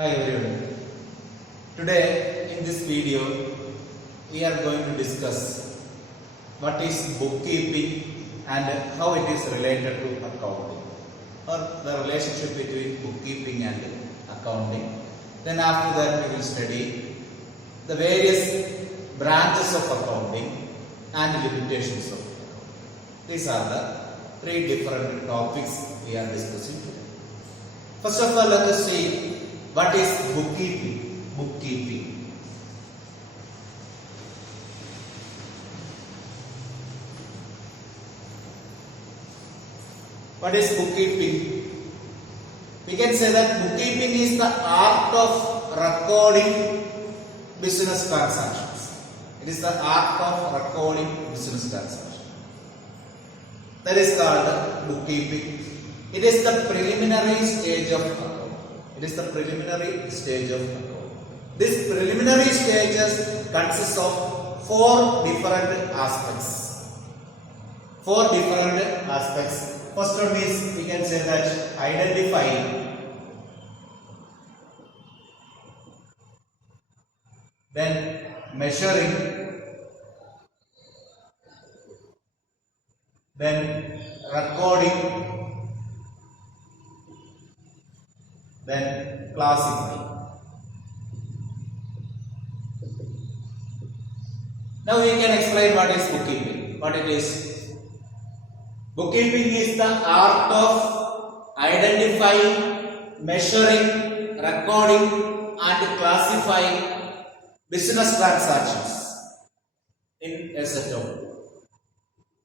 Hi everyone. Today in this video we are going to discuss what is bookkeeping and how it is related to accounting, or the relationship between bookkeeping and accounting. Then after that we will study the various branches of accounting and limitations of accounting. These are the three different topics we are discussing today. First of all, let us see what is bookkeeping. Bookkeeping. What is bookkeeping? We can say that bookkeeping is the art of recording business transactions. It is the art of recording business transactions. That is called bookkeeping. It is the preliminary stage of accounting. It is the preliminary stage of accounting. This preliminary stages consists of four different aspects. First one is, we can say that identifying, then measuring, then recording, then classifying. Now we can explain what is bookkeeping. What it is? Bookkeeping is the art of identifying, measuring, recording and classifying business transactions in a set of book.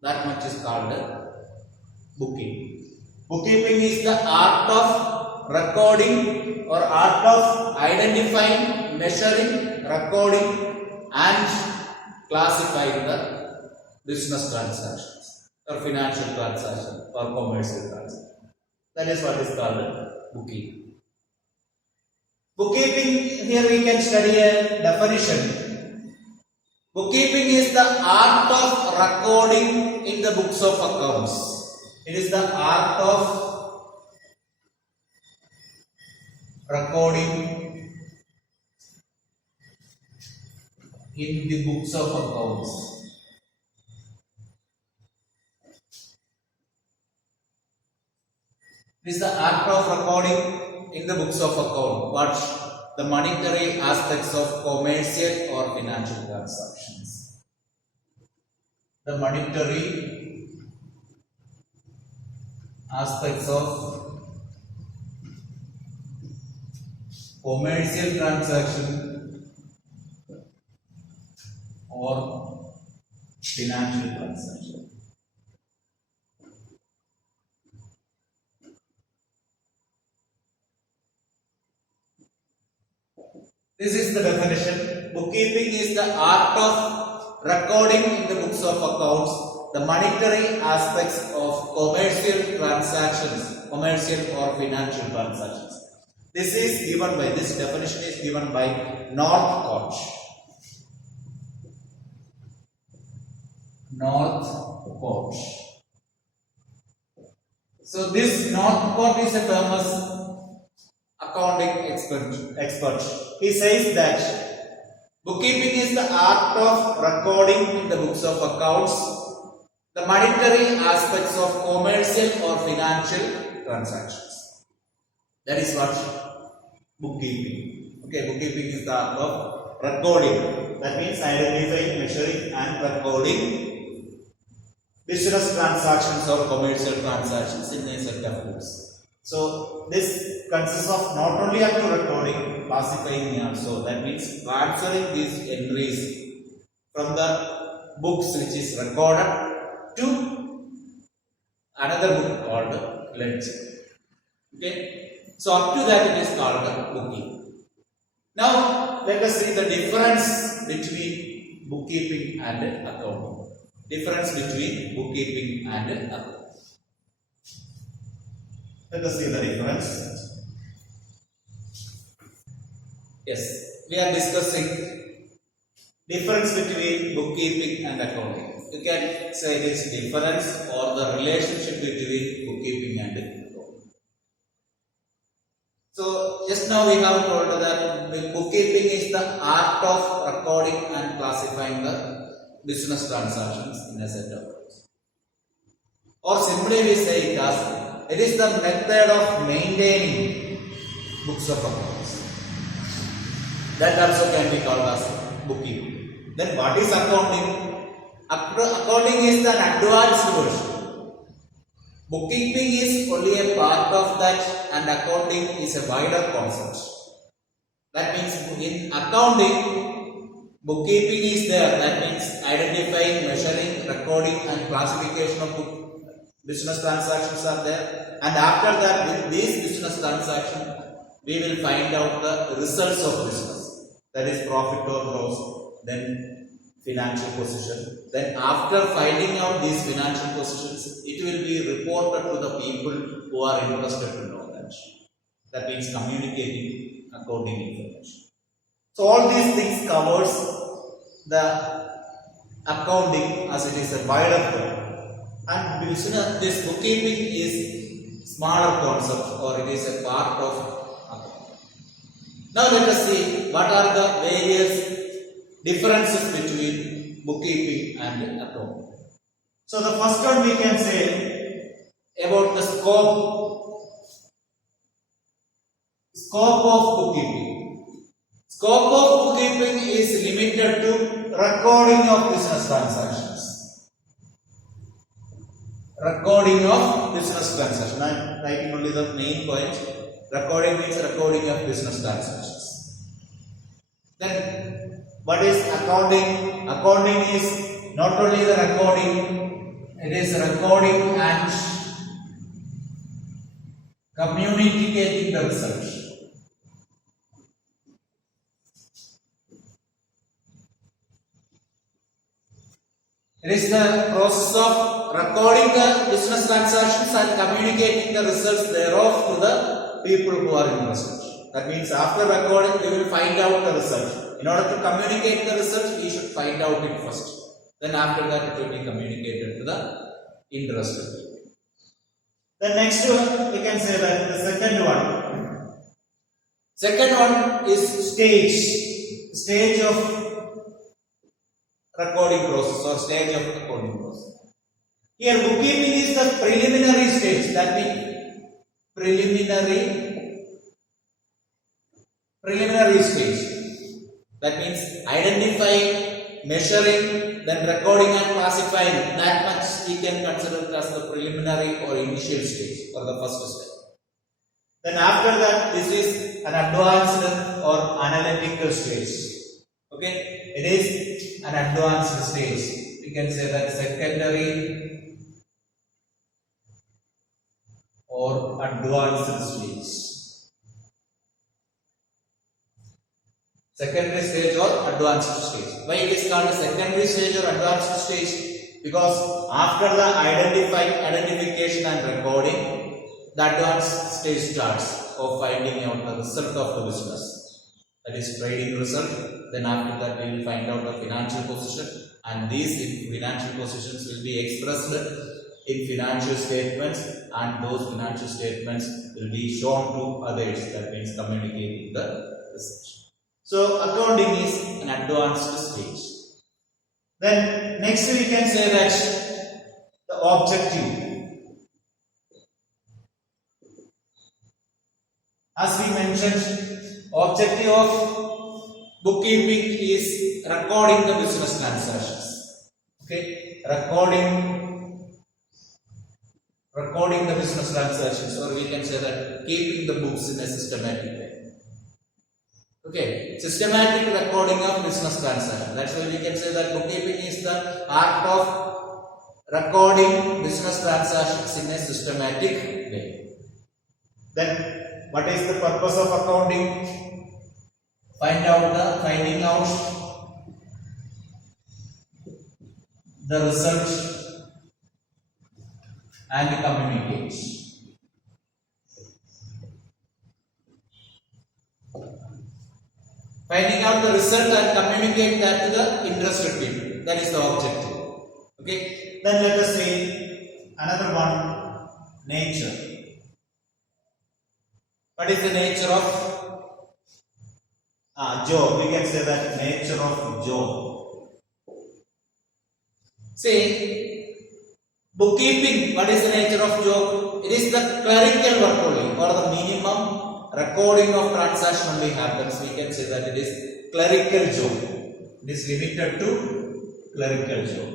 That much is called bookkeeping. Bookkeeping is the art of recording or art of identifying, measuring, recording and classifying the business transactions or financial transactions or commercial transactions. That is what is called bookkeeping. Bookkeeping, here we can study a definition. Bookkeeping is the art of recording in the books of accounts. It is the art of recording in the books of accounts. It is the art of recording in the books of account what the monetary aspects of commercial or financial transactions. The monetary aspects of commercial transaction or financial transaction. This is the definition. Bookkeeping is the art of recording in the books of accounts the monetary aspects of commercial transactions, commercial or financial transactions. This definition is given by Northcote. So this Northcote is a famous accounting expert. He says that bookkeeping is the art of recording in the books of accounts the monetary aspects of commercial or financial transactions. That is what bookkeeping. Okay, bookkeeping is the art of recording. That means identifying, measuring and recording business transactions or commercial transactions in a set of books. So this consists of not only up to recording, classifying also. That means transferring these entries from the books which is recorded to another book called ledger. Okay. So up to that it is called bookkeeping. Now let us see the difference between bookkeeping and accounting. Difference between bookkeeping and accounting. Let us see the difference. Yes, we are discussing difference between bookkeeping and accounting. You can say it is difference or the relationship between bookkeeping and accounting. So just just now we have told that bookkeeping is the art of recording and classifying the business transactions in a set of books. Or simply we say it as it is the method of maintaining books of accounts. That also can be called as bookkeeping. Then what is accounting? Accounting is an advanced version. Bookkeeping is only a part of that, and accounting is a wider concept. That means in accounting, bookkeeping is there. That means identifying, measuring, recording, and classification of business transactions are there. And after that, with these business transactions, we will find out the results of business. That is profit or loss, then financial position. Then after finding out these financial positions, it will be reported to the people who are interested to know that. That means communicating accounting information. So all these things covers the accounting as it is a wider term. And this bookkeeping is smaller concept, or it is a part of accounting. Now let us see what are the various differences between bookkeeping and accounting. So the first one we can say about the scope of bookkeeping. Scope of bookkeeping is limited to recording of business transactions. Recording of business transactions. I am writing only the main point. Recording means recording of business transactions. Then what is accounting? Accounting is not only the recording, it is recording and communicating the result. It is the process of recording the business transactions and communicating the results thereof to the people who are interested. That means after recording, we will find out the result. In order to communicate the result, we should find out it first. Then after that, it will be communicated to the interested people. The next one, we can say that the second one. Second one is stage of recording process or stage of recording process. Here, bookkeeping is the preliminary stage. That means preliminary stage. That means identifying, measuring, then recording and classifying. That much we can consider as the preliminary or initial stage or the first step. Then after that, this is an advanced or analytical stage. Okay, it is an advanced stage. We can say that secondary or advanced stage. Secondary stage or advanced stage. Why it is called a secondary stage or advanced stage? Because after the identification and recording, the advanced stage starts of finding out the result of the business. That is trading result. Then after that we will find out the financial position, and these financial positions will be expressed in financial statements, and those financial statements will be shown to others. That means communicating the result. So accounting is an advanced stage. Then next we can say that the objective. As we mentioned, objective of bookkeeping is recording the business transactions. Okay, recording the business transactions, or we can say that keeping the books in a systematic way. Okay, systematic recording of business transactions. That's why we can say that bookkeeping is the art of recording business transactions in a systematic way. Then, what is the purpose of accounting? Finding out the result and communicate. Finding out the result and communicate that to the interested people. That is the objective. Okay. Then let us see another one, nature. What is the nature of job. We can say that nature of job. See, bookkeeping, what is the nature of job? It is the clerical work only, or the minimum recording of transaction only happens. We can say that it is clerical job. It is limited to clerical job.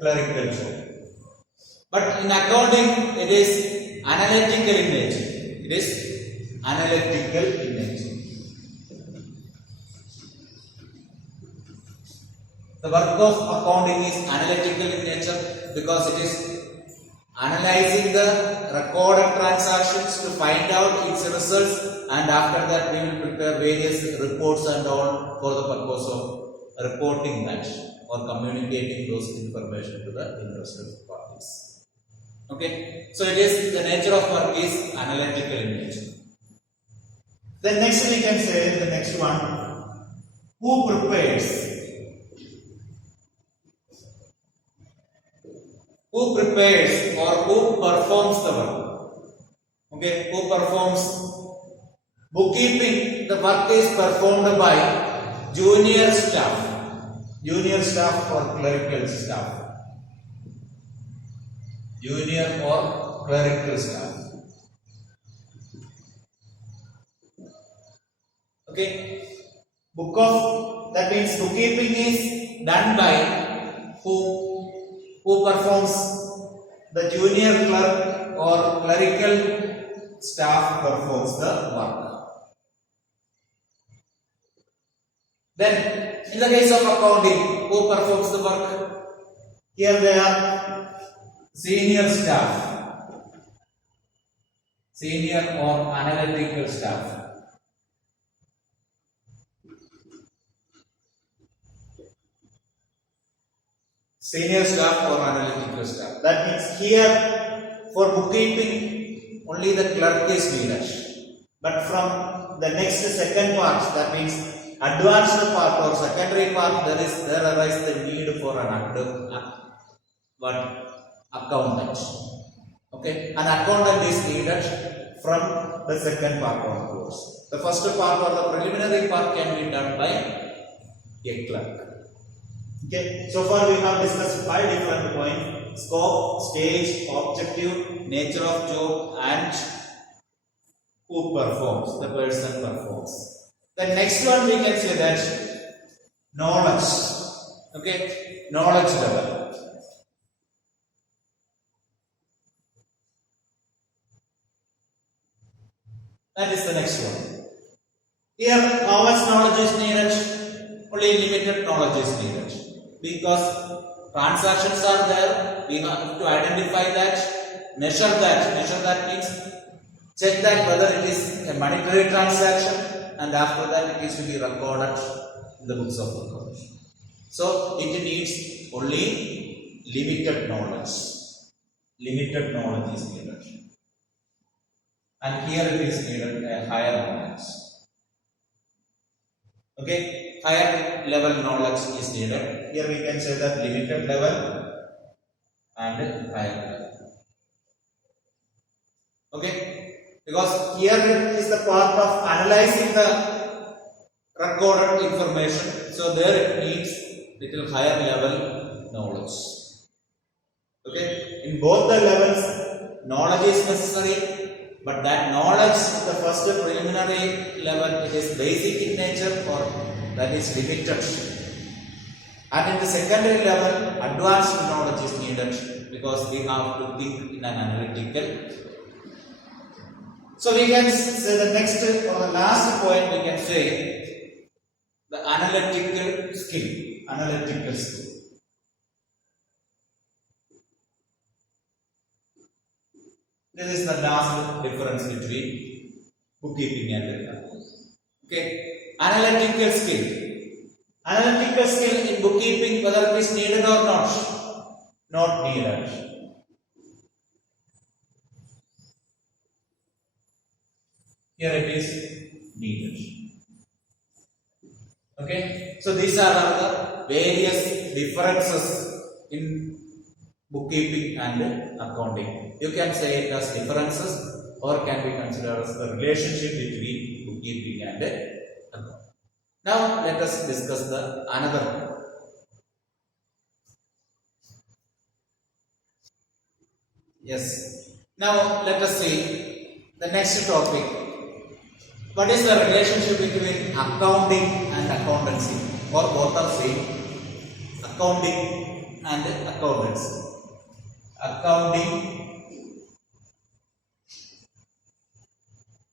Clerical job. But in accounting, it is analytical in nature. It is analytical in nature. The work of accounting is analytical in nature because it is analyzing the recorded transactions to find out its results, and after that we will prepare various reports and all for the purpose of reporting that or communicating those information to the interested parties. Okay, so it is the nature of work is analytical in nature. Then next we can say the next one, who prepares? Who prepares or who performs the work? Okay, who performs bookkeeping? The work is performed by junior staff or clerical staff. Junior or clerical staff. Okay, that means bookkeeping is done by who performs? The junior clerk or clerical staff performs the work. Then in the case of accounting, who performs the work? Here they are senior staff, senior or analytical staff. Senior staff or analytical staff. That means here for bookkeeping only the clerk is needed. But from the next second part, that means advanced part or secondary part, there arises the need for an accountant. Okay, an accountant is needed from the second part onwards. The first part or the preliminary part can be done by a clerk. Okay, so far we have discussed 5 different points: scope, stage, objective, nature of job, and who performs, the person performs. The next one we can say that knowledge. Okay, knowledge level. That is the next one. Here, how much knowledge is needed? Only limited knowledge is needed. Because transactions are there, we have to identify that, measure that. Measure that means check that whether it is a monetary transaction, and after that it is to be recorded in the books of accounts. So it needs only limited knowledge. Limited knowledge is needed. And here it is needed a higher knowledge. Okay, higher level knowledge is needed. Here we can say that limited level and higher level. Okay, because here is the part of analyzing the recorded information. So there it needs little higher level knowledge. Okay, in both the levels, knowledge is necessary. But that knowledge, the first preliminary level, it is basic in nature or that is limited. And in the secondary level, advanced knowledge is needed because we have to think in an analytical. So we can say the next or the last point we can say the analytical skill. Analytical skill. This is the last difference between bookkeeping and accounting. Okay, analytical skill. Analytical skill in bookkeeping, whether it is needed or not. Not needed. Here it is needed. Okay, so these are the various differences in bookkeeping and accounting. You can say it as differences or can be considered as the relationship between bookkeeping and accounting. Now let us discuss the another. Yes. Now let us see the next topic. What is the relationship between accounting and accountancy? Or both are same. Accounting and accountancy. Accounting,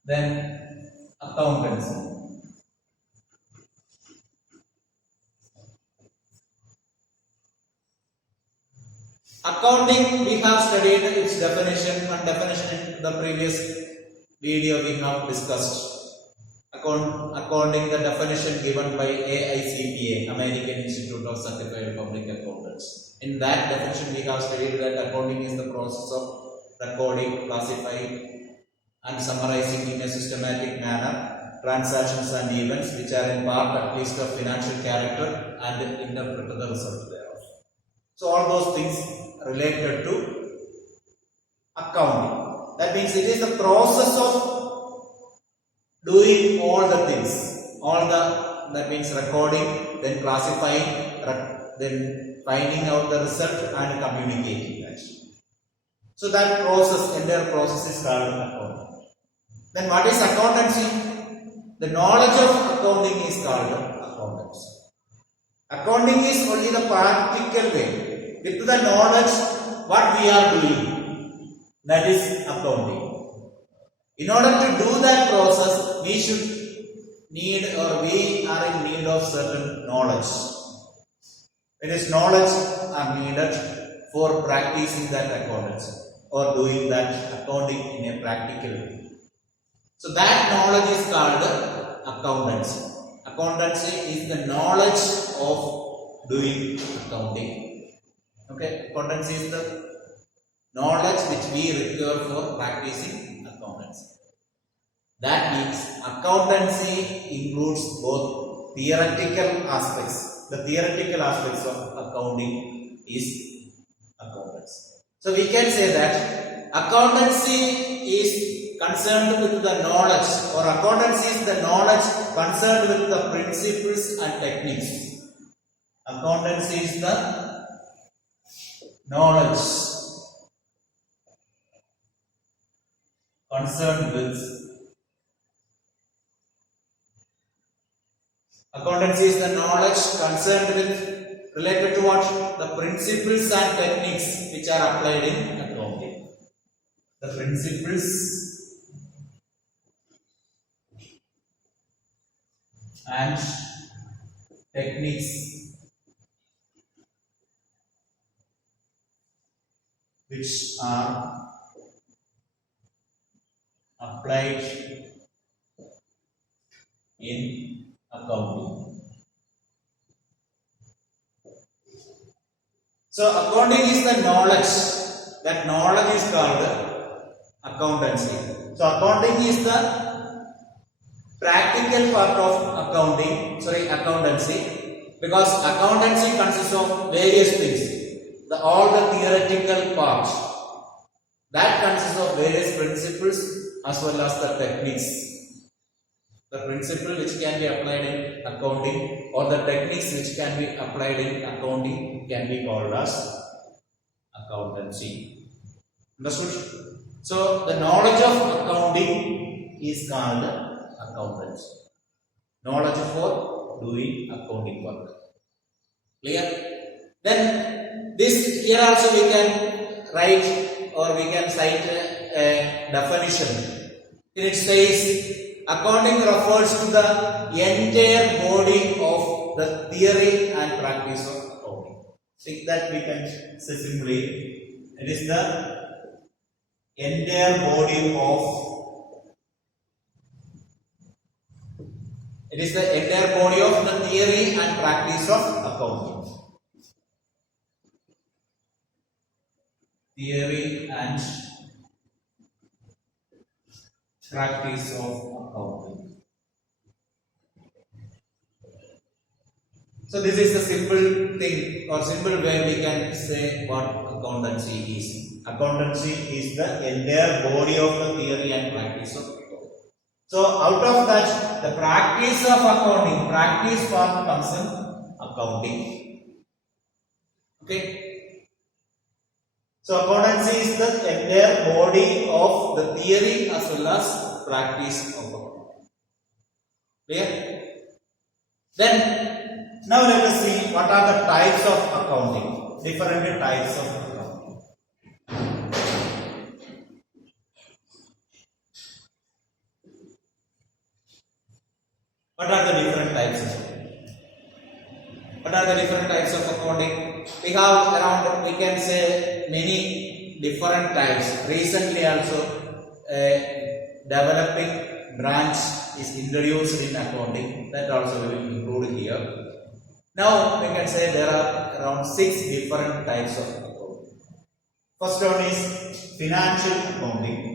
then accountancy. Accounting, we have studied its definition and definition in the previous video we have discussed. Accounting, the definition given by AICPA, American Institute of Certified Public Accountants. In that definition, we have studied that accounting is the process of recording, classifying, and summarizing in a systematic manner transactions and events which are in part at least of financial character and interpret the result thereof. So all those things related to accounting. That means it is the process of doing all the things, that means recording, then classifying, then finding out the result and communicating that. So that process, entire process is called accounting. Then what is accountancy? The knowledge of accounting is called accountancy. Accounting is only the practical way. With the knowledge what we are doing, that is accounting. In order to do that process, we are in need of certain knowledge. It is knowledge are needed for practicing that accountancy or doing that accounting in a practical way. So that knowledge is called accountancy. Accountancy is the knowledge of doing accounting. Okay, accountancy is the knowledge which we require for practicing accountancy. That means accountancy includes both theoretical aspects. The theoretical aspects of accounting is accountancy. So we can say that accountancy is concerned with the knowledge, or accountancy is the knowledge concerned with the principles and techniques. Accountancy is the knowledge concerned with accountancy is the knowledge concerned with related to what? The principles and techniques which are applied in accounting. The principles and techniques which are applied in accounting. So accounting is the knowledge. That knowledge is called accountancy. So accounting is the practical part of accountancy, because accountancy consists of various things. All the theoretical part that consists of various principles as well as the techniques. The principle which can be applied in accounting or the techniques which can be applied in accounting can be called as accountancy. Understood? So the knowledge of accounting is called accountancy. Knowledge for doing accounting work. Clear? Then this here also we can write or we can cite a definition. It says accounting refers to the entire body of the theory and practice of accounting. Think that we can say simply, it is the entire body of the theory and practice of accounting. Theory and practice of accounting. So this is the simple thing or simple way we can say what accountancy is. Accountancy is the entire body of the theory and practice of accounting. So out of that, the practice of accounting, practice part comes in accounting. Okay. So accountancy is the entire body of the theory as well as practice of accounting. Clear? Then now let us see what are the types of accounting. Different types of accounting. What are the different types of accounting? What are the different types of accounting? We have around, we can say, many different types. Recently also developing branch is introduced in accounting. That also we will include here. Now we can say there are around 6 different types of accounting. First one is financial accounting.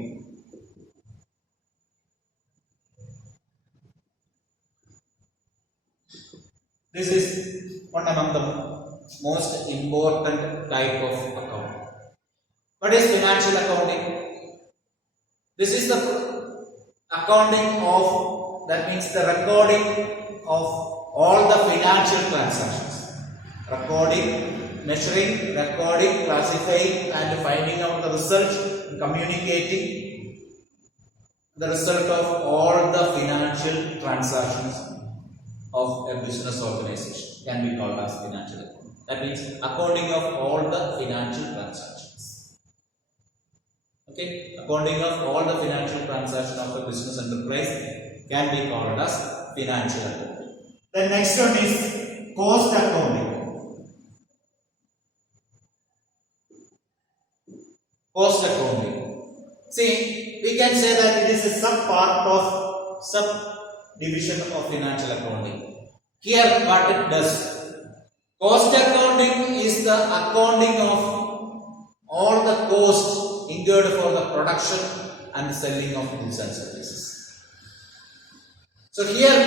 This is one among the most important type of accounting. What is financial accounting? This is the accounting of, that means the recording of all the financial transactions. Recording, measuring, recording, classifying and finding out the result, communicating the result of all the financial transactions of a business organization can be called as financial accounting. That means accounting of all the financial transactions. Okay, accounting of all the financial transactions of a business enterprise can be called as financial accounting. The next one is cost accounting. Cost accounting. See, we can say that it is a subdivision of financial accounting. Here what it does, cost accounting is the accounting of all the costs incurred for the production and selling of goods and services. So here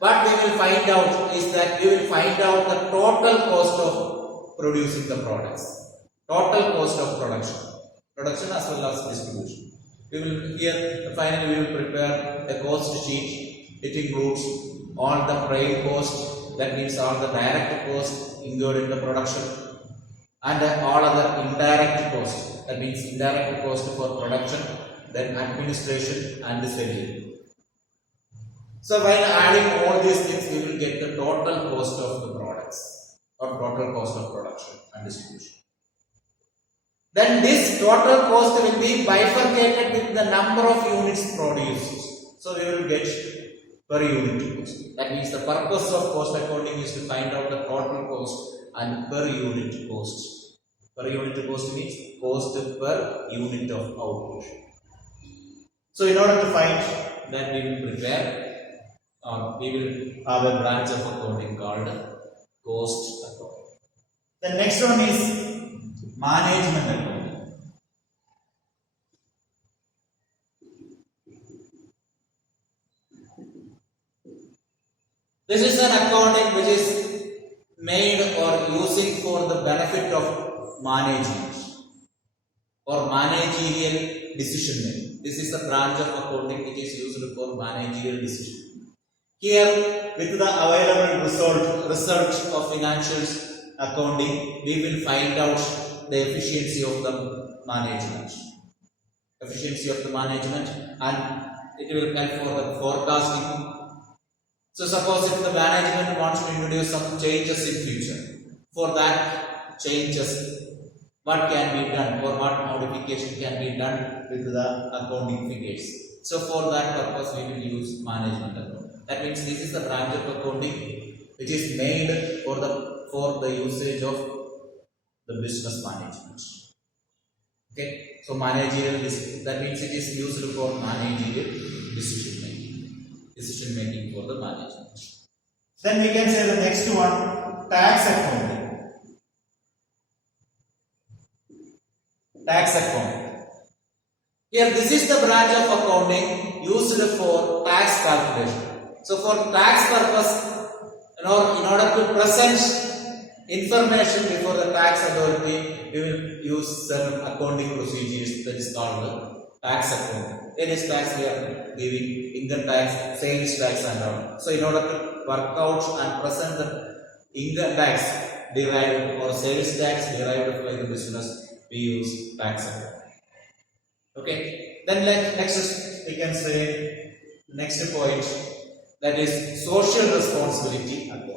what we will find out is that we will find out the total cost of producing the products, total cost of production as well as distribution. We will here finally we will prepare a cost sheet. It includes all the prime cost, that means all the direct cost incurred in the production, and all other indirect cost, that means indirect cost for production, then administration and selling. So while adding all these things, we will get the total cost of the products or total cost of production and distribution. Then this total cost will be bifurcated with the number of units produced. So we will get per unit cost. That means the purpose of cost accounting is to find out the total cost and per unit cost. Per unit cost means cost per unit of output. So in order to find that, we will prepare or we will have a branch of accounting called cost accounting. The next one is management accounting. This is an accounting which is made or using for the benefit of management or managerial decision making. This is a branch of accounting which is used for managerial decision making. Here, with the available result of financial accounting, we will find out the efficiency of the management. Efficiency of the management, and it will help for the forecasting. So suppose if the management wants to introduce some changes in future, for that changes, what can be done or what modification can be done with the accounting figures. So for that purpose we will use management accounting. That means this is the branch of accounting which is made for the usage of the business management. Okay, so managerial, that means it is used for managerial decision making for the management. Then we can say the next one, tax accounting. Tax accounting. Here this is the branch of accounting used for tax calculation. So for tax purpose, in order to present information before the tax authority, we will use certain accounting procedures that is called the tax accounting. In this tax we are giving income tax, sales tax and all. So in order to work out and present the income tax derived or sales tax derived by the business, we use tax accounting. Okay, then next we can say next point, that is social responsibility accounting.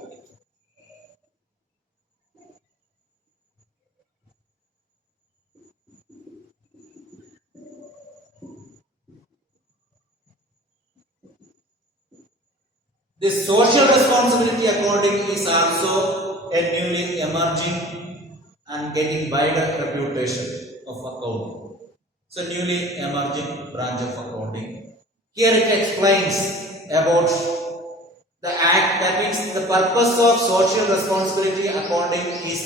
This social responsibility accounting is also a newly emerging and getting wider reputation of accounting. So newly emerging branch of accounting. Here it explains about the act, that means the purpose of social responsibility accounting is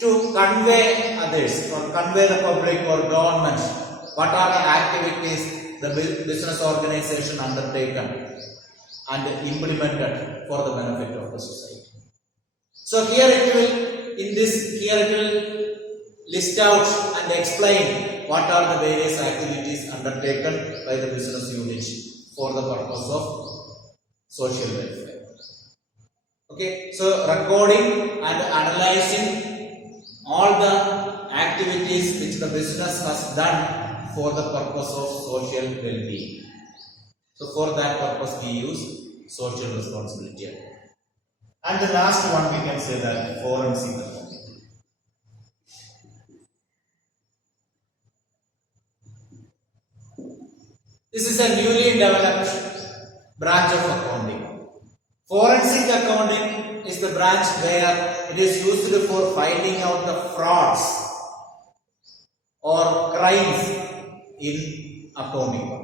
to convey others or convey the public or government what are the activities the business organization undertaken and implemented for the benefit of the society. So here it will list out and explain what are the various activities undertaken by the business unit for the purpose of social welfare. Okay, so recording and analyzing all the activities which the business has done for the purpose of social well-being. So for that purpose we use social responsibility. And the last one we can say that forensic accounting. This is a newly developed branch of accounting. Forensic accounting is the branch where it is used for finding out the frauds or crimes in accounting.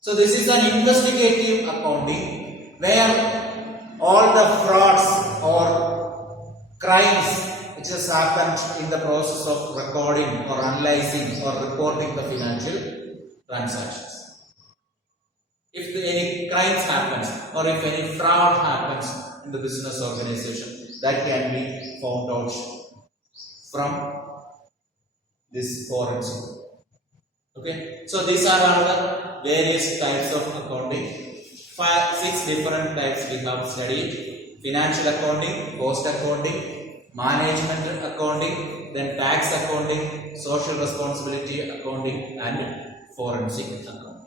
So this is an investigative accounting where all the frauds or crimes which has happened in the process of recording or analyzing or reporting the financial transactions. If any crimes happens or if any fraud happens in the business organization, that can be found out from this forensic. Okay, so these are all the various types of accounting. 6 different types we have studied: financial accounting, cost accounting, management accounting, then tax accounting, social responsibility accounting, and forensic accounting.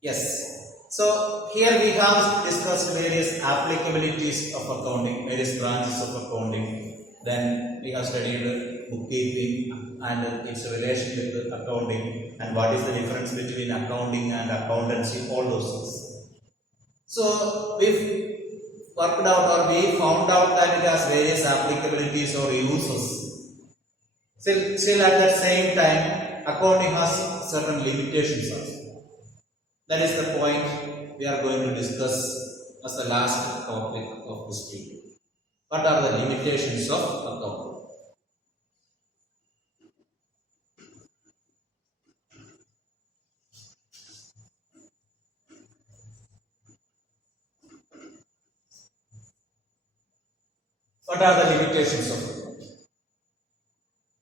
Yes, so here we have discussed various applicabilities of accounting, various branches of accounting. Then we have studied bookkeeping and its relation with accounting, and what is the difference between accounting and accountancy, all those things. So we worked out or we found out that it has various applicabilities or uses. Still at that same time, accounting has certain limitations also. That is the point we are going to discuss as the last topic of this video. What are the limitations of accounting? What are the limitations of accounting?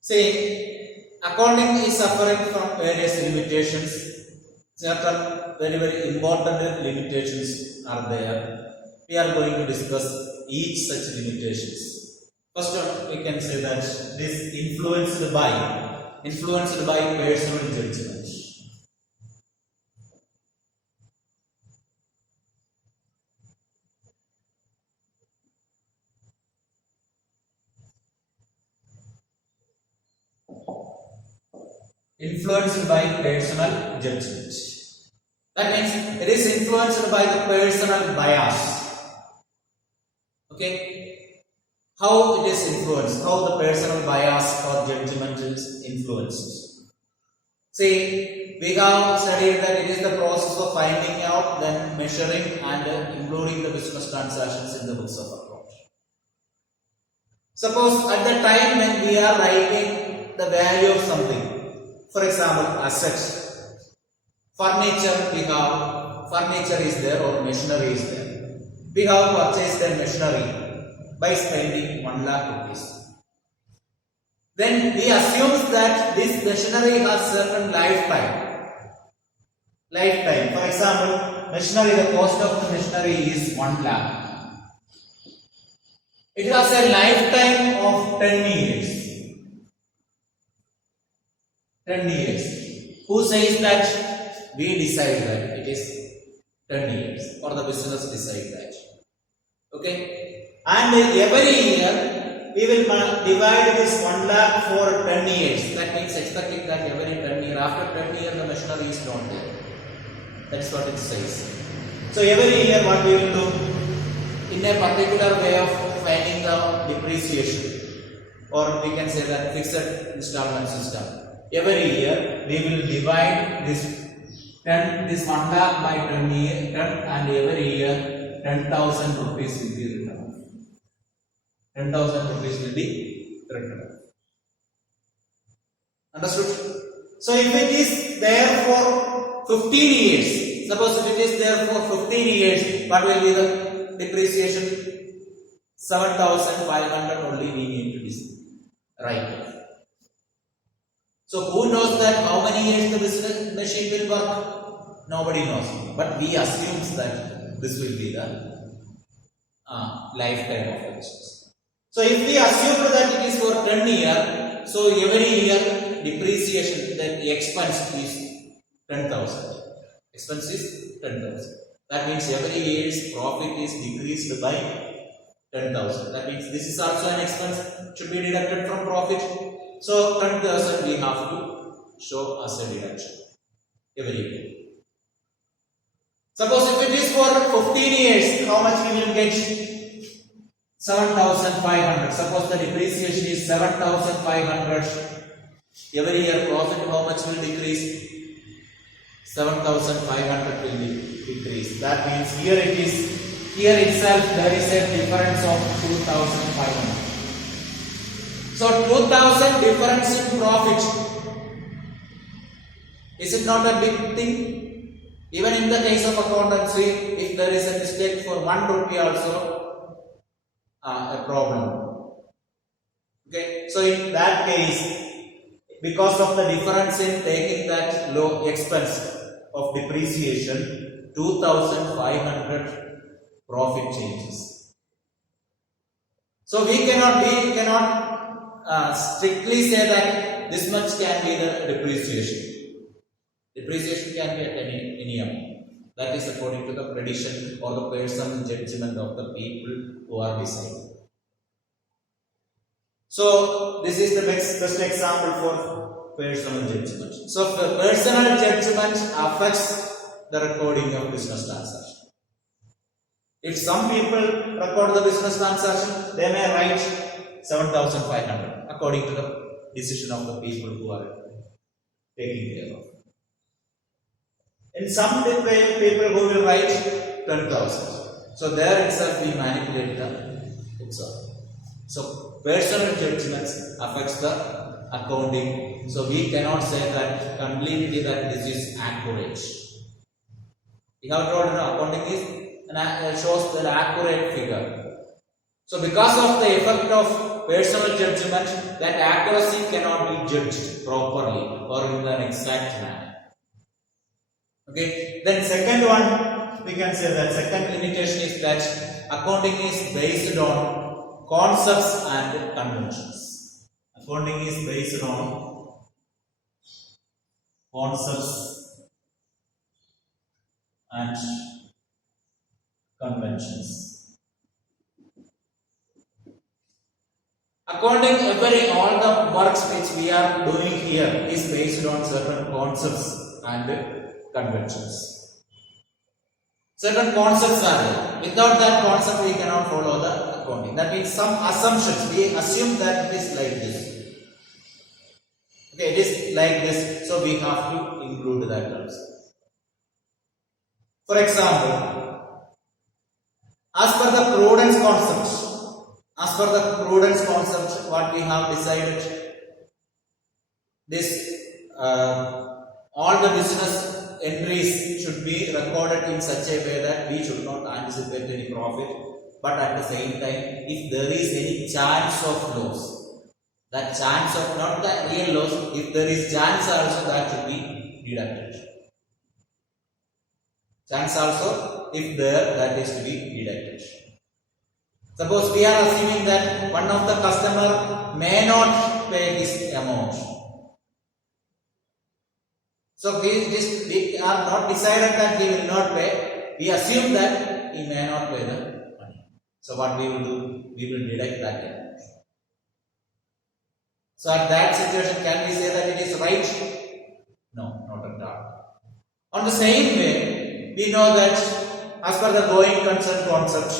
See, accounting is suffering from various limitations. Certain very important limitations are there. We are going to discuss each such limitations. First one, we can say that this influenced by personal judgment. Influenced by personal judgment. That means it is influenced by the personal bias. Okay? How it is influenced, how the personal bias or judgment is influenced. See, we have studied that it is the process of finding out, then measuring and including the business transactions in the books of account. Suppose at the time when we are writing the value of something, for example, assets, furniture we have, furniture is there or machinery is there. we have purchased a machinery by spending 1 lakh rupees. Then we assume that this machinery has certain lifetime. For example, machinery, the cost of the machinery is 1 lakh. It has a lifetime of 10 years. 10 years. Who says that? We decide that it is 10 years, or the business decide that. Okay? And every year we will divide this 1 lakh for 10 years. That means expecting that every 10 years, after 10 years the machinery is not there. That's what it says. So every year what we will do? In a particular way of finding the depreciation, or we can say that fixed installment system. Every year we will divide this 1 lakh by 10 years, and every year 10,000 rupees will be written off. 10,000 rupees will be written off. Understood? So if it is there for 15 years, suppose if it is there for 15 years, what will be the depreciation? 7,500 only we need to write off. So who knows that how many years the business machine will work? Nobody knows. But we assume that this will be the lifetime of the business. So if we assume that it is for 10 years, so every year depreciation, the expense is 10,000. Expense is 10,000. That means every year's profit is decreased by 10,000. That means this is also an expense, should be deducted from profit. So 10,000 we have to show as a deduction every year. Suppose if it is for 15 years, how much we will get? 7,500. Suppose the depreciation is 7,500. Every year profit how much will decrease? 7,500 will decrease. That means here itself there is a difference of 2,500. So 2,000 difference in profit. Is it not a big thing? Even in the case of accountancy, if there is a mistake for 1 rupee also, a problem. Okay, so in that case, because of the difference in taking that low expense of depreciation, 2,500 profit changes. So we cannot strictly say that this much can be the depreciation. Depreciation can be at any amount. That is according to the prediction or the personal judgment of the people who are deciding. So this is the best example for personal judgment. So personal judgment affects the recording of business transaction. If some people record the business transaction, they may write 7,500 according to the decision of the people who are taking care of. In some people who will write 10,000. So there itself we manipulate the books. So personal judgments affects the accounting. So we cannot say that completely that this is accurate. We have told accounting is shows the accurate figure. So because of the effect of personal judgment, that accuracy cannot be judged properly or in an exact manner. Okay. Then second one, we can say that second limitation is that accounting is based on concepts and conventions. Accounting is based on concepts and conventions. Accounting, all the works which we are doing here is based on certain concepts and conventions. Certain concepts are there. Without that concept, we cannot follow the accounting. That means some assumptions. We assume that it is like this. Okay, it is like this. So we have to include that also. For example, as per the prudence concept, what we have decided, this all the business entries should be recorded in such a way that we should not anticipate any profit, but at the same time, if there is any chance of loss, that chance of not the real loss, if there is chance also, that should be deducted. Chance also, if there, that is to be deducted. Suppose we are assuming that one of the customer may not pay this amount. So we are not decided that he will not pay. We assume that he may not pay the money. So what we will do? We will deduct that amount. So at that situation, can we say that it is right? No, not at all. On the same way, we know that as per the going concern concept,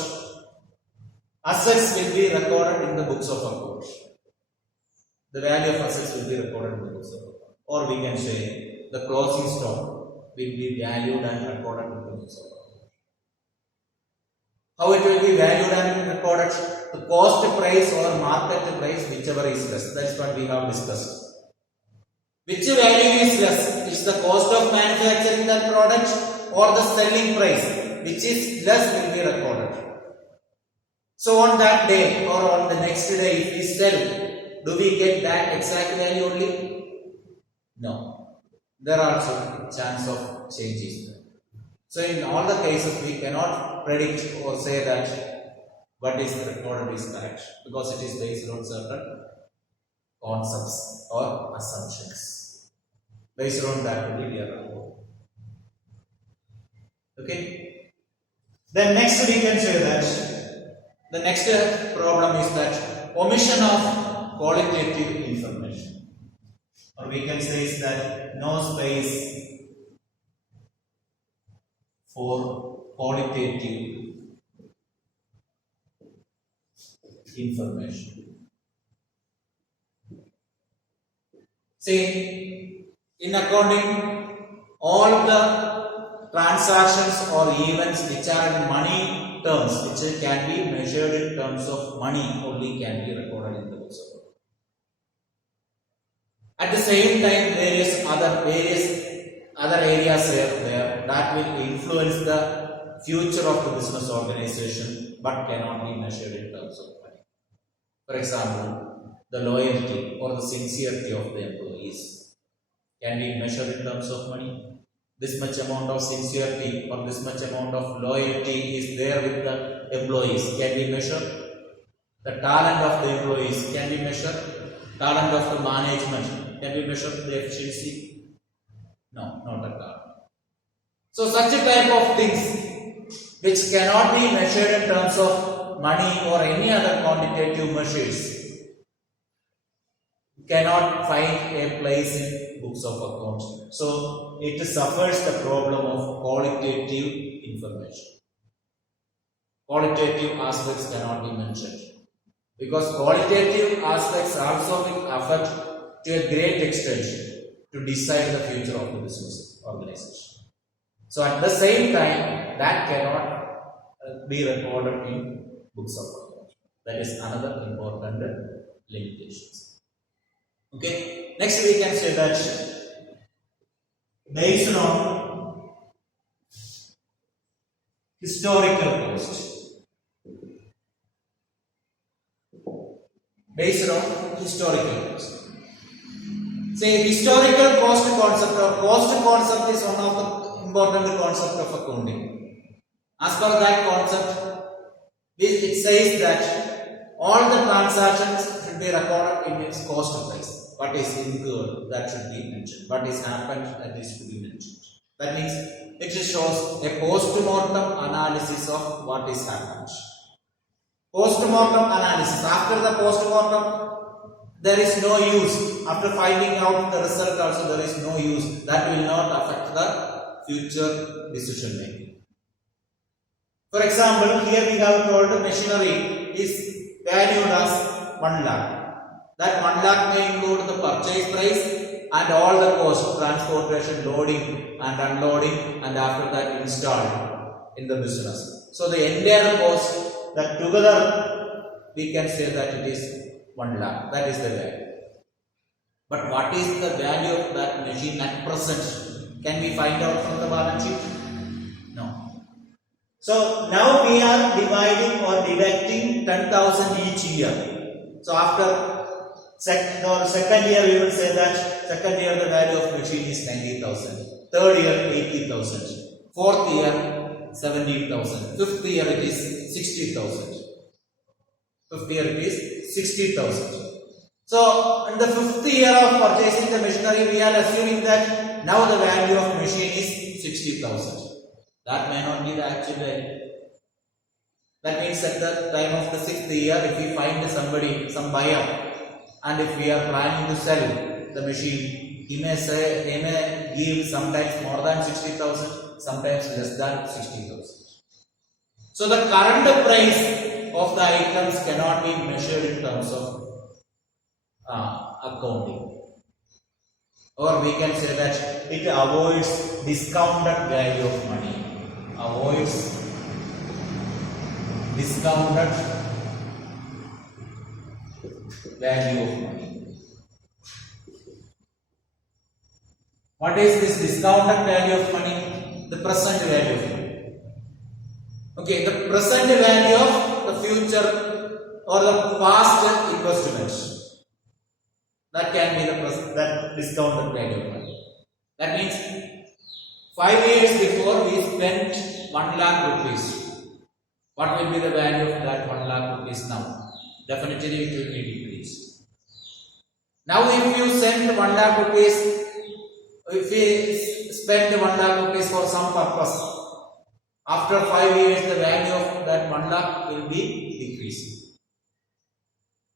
assets will be recorded in the books of accounts. The value of assets will be recorded in the books of accounts. Or we can say the closing stock will be valued and recorded in the books of accounts. How it will be valued and recorded? The cost price or market price, whichever is less. That's what we have discussed. Which value is less? Is the cost of manufacturing that product or the selling price? Which is less will be recorded. So on that day or on the next day, if we sell, do we get that exact value only? No. There are also chance of changes. So in all the cases, we cannot predict or say that what is recorded is correct, because it is based on certain concepts or assumptions. Based on that only we are recording. Okay. Then next we can say that the next problem is that omission of qualitative information, or we can say is that no space for qualitative information. See, in accounting, all the transactions or events which are in money terms, which can be measured in terms of money, only can be recorded in the books of accounts. At the same time, various other areas are there that will influence the future of the business organization, but cannot be measured in terms of money. For example, the loyalty or the sincerity of the employees can be measured in terms of money. This much amount of sincerity or this much amount of loyalty is there with the employees can be measured. The talent of the employees can be measured. Talent of the management can be measured. The efficiency? No, not at all. So such a type of things which cannot be measured in terms of money or any other quantitative measures cannot find a place in books of accounts. So it suffers the problem of qualitative information. Qualitative aspects cannot be mentioned, because qualitative aspects also will affect to a great extent to decide the future of the business organization. So at the same time, that cannot be recorded in books of accounts. That is another important limitations. Okay, next we can say that based on historical cost. Based on historical cost. Say historical cost concept or cost concept is one of the important concept of accounting. As per that concept, it says that all the transactions should be recorded in its cost price. What is incurred, that should be mentioned. What is happened, that is to be mentioned. That means it shows a post-mortem analysis of what is happened. Post-mortem analysis. After the post-mortem, there is no use. After finding out the result also, there is no use. That will not affect the future decision making. For example, here we have told the machinery is valued as 1 lakh. That 1 lakh may include the purchase price and all the costs, transportation, loading and unloading, and after that installed in the business. So the entire cost, that together we can say that it is 1 lakh. That is the value. But what is the value of that machine at present? Can we find out from the balance sheet? No. So now we are dividing or deducting 10,000 each year. So after second year we will say that second year the value of machine is 90,000. Third year 80,000. Fourth year 17,000. Fifth year it is 60,000. Fifth year it is 60,000. So in the fifth year of purchasing the machinery, we are assuming that now the value of machine is 60,000. That may not be the actual value. That means at the time of the sixth year, if we find somebody, some buyer, and if we are planning to sell the machine, he may give sometimes more than 60,000, sometimes less than 60,000. So the current price of the items cannot be measured in terms of accounting. Or we can say that it avoids discounted value of money. Avoids discounted value of money. What is this discounted value of money? The present value of money. Okay, the present value of the future or the past investments. That can be that discounted value of money. That means 5 years before we spent 1 lakh rupees. What will be the value of that 1 lakh rupees now? Definitely it will be decreased. Now if you send 1 lakh rupees, if we spend 1 lakh rupees for some purpose, after 5 years the value of that 1 lakh will be decreasing.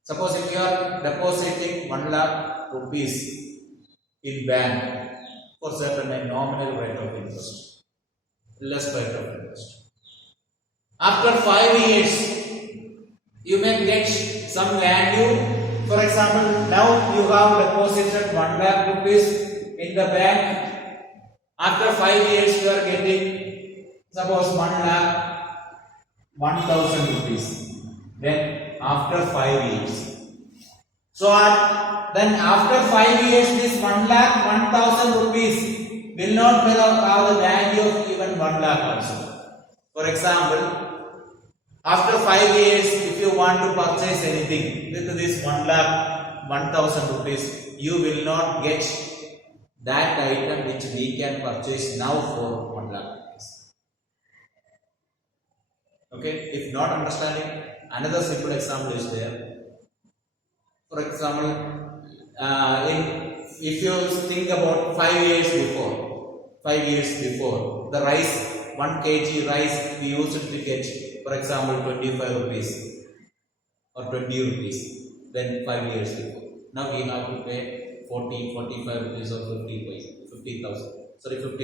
Suppose if you are depositing 1 lakh rupees in bank for certain nominal rate of interest, less rate of interest. After 5 years, you may get some value. For example, now you have deposited 1 lakh rupees in the bank. After 5 years, you are getting suppose 1,00,000 rupees. Then after 5 years. So then after 5 years, this 1,00,000 rupees will not have the value of even 1 lakh also. For example, after 5 years, if you want to purchase anything with this 1,00,000 rupees, you will not get that item which we can purchase now for 1 lakh rupees. Okay, if not understanding, another simple example is there. For example, if you think about 5 years before, the rice, 1 kg rice we used to get, for example, 25 rupees or 20 rupees, then 5 years before. Now we have to pay 40, 45 rupees or 50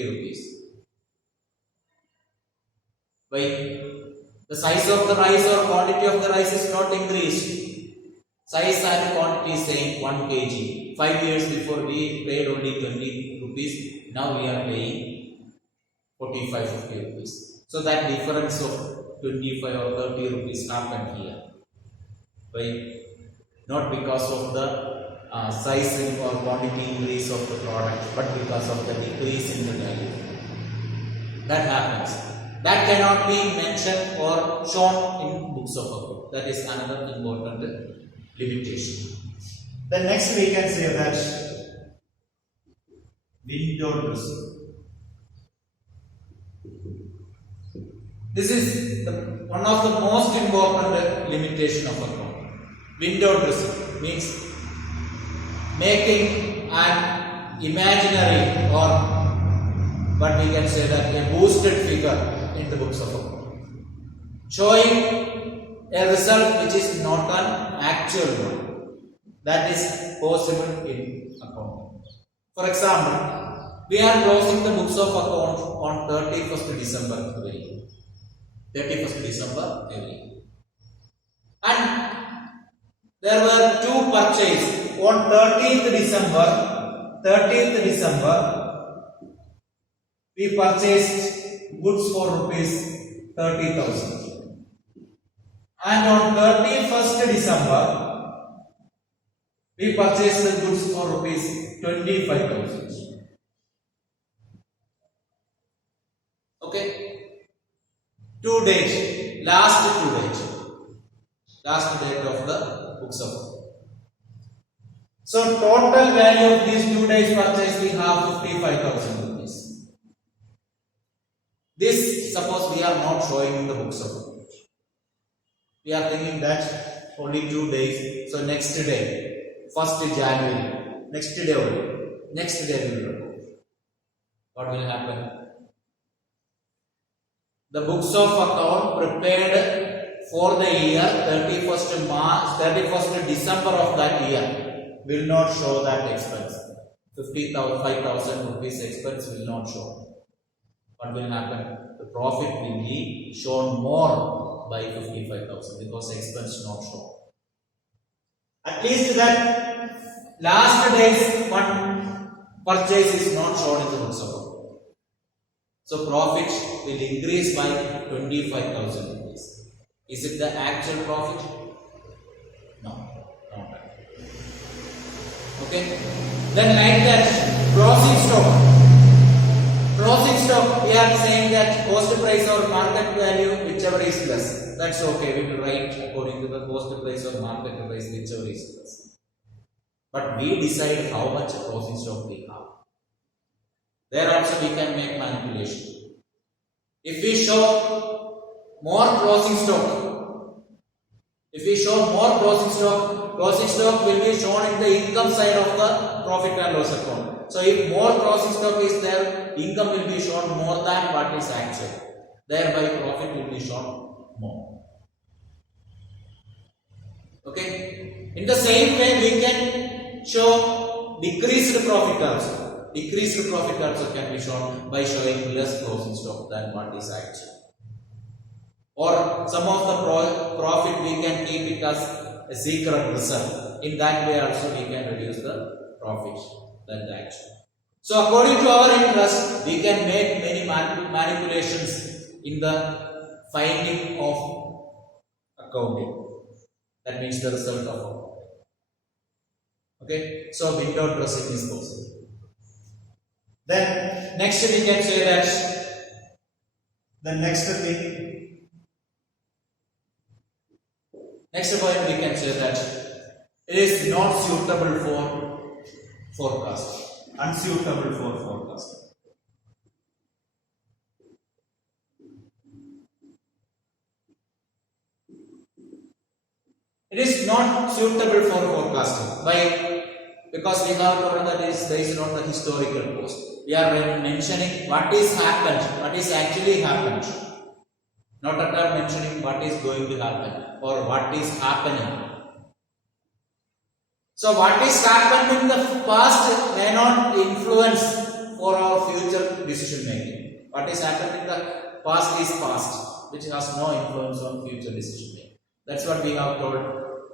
rupees. Why? The size of the rice or quantity of the rice is not increased. Size and quantity is same, 1 kg. 5 years before we paid only 20 rupees. Now we are paying 45, 50 rupees. So that difference of 25 or 30 rupees happened here. Why? Not because of the size or quantity increase of the product, but because of the decrease in the value. That happens. That cannot be mentioned or shown in books of account. That is another important limitation. Then next we can say that window dressing. This is one of the most important limitation of account. Window dressing means making an imaginary or what we can say that a boosted figure in the books of account, showing a result which is not an actual one. That is possible in accounting. For example, we are closing the books of account on 31st December every year. 31st December every year. And there were 2 purchases on 13th December. We purchased goods for rupees 30,000. And on 31st December, we purchased the goods for rupees 25,000. date, last due date of the books of account. So total value of these due dates purchase we have 55,000 rupees. This suppose we are not showing in the books of account. We are thinking that only 2 days. So next day, 1st January, next day we will report. What will happen? The books of account prepared for the year 31st December of that year will not show that expense. 55,000 rupees expense will not show. What will happen? The profit will be shown more by 55,000 because expense not shown. At least that last day's one purchase is not shown in the books of account. So profit will increase by 25,000 rupees. Is it the actual profit? No, not that. Okay. Then like that, closing stock, we are saying that cost price or market value, whichever is less. That's okay. We will write according to the cost price or market price, whichever is less. But we decide how much closing stock we have. There also we can make manipulation. If we show more closing stock, closing stock will be shown in the income side of the profit and loss account. So if more closing stock is there, income will be shown more than what is actual. Thereby profit will be shown more. Okay. In the same way we can show decreased profit also. Decreased profit also can be shown by showing less closing stock than what is actual. Or some of the profit we can keep it as a secret reserve. In that way also we can reduce the profit than the actual. So according to our interest, we can make many manipulations in the finding of accounting. That means the result of accounting. Okay, so window dressing is possible. Then next we can say that the next point we can say that it is not suitable for forecast. Unsuitable for forecast. It is not suitable for forecasting. Why? Because we have told that it is based on the historical cost. We are mentioning what is happened, what is actually happened. Not at all mentioning what is going to happen or what is happening. So what is happened in the past may not influence for our future decision making. What is happened in the past is past, which has no influence on future decision making. That's what we have told.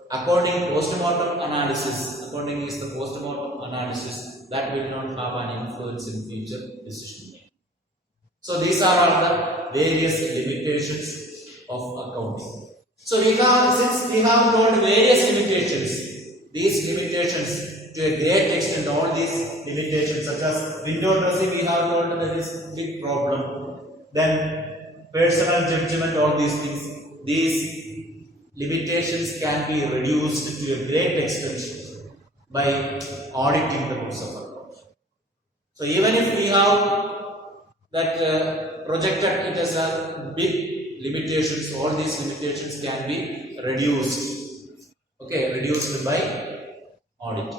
According postmortem analysis, according is the postmortem analysis that will not have an influence in future decision making. So these are all the various limitations of accounting. So since we have told various limitations, these limitations to a great extent, all these limitations such as window dressing, we have told that there is a big problem. Then personal judgment, all these things, these limitations can be reduced to a great extent by auditing the books of accounts. So even if we have that projected it as a big limitations, all these limitations can be reduced. Okay, reduced by audit.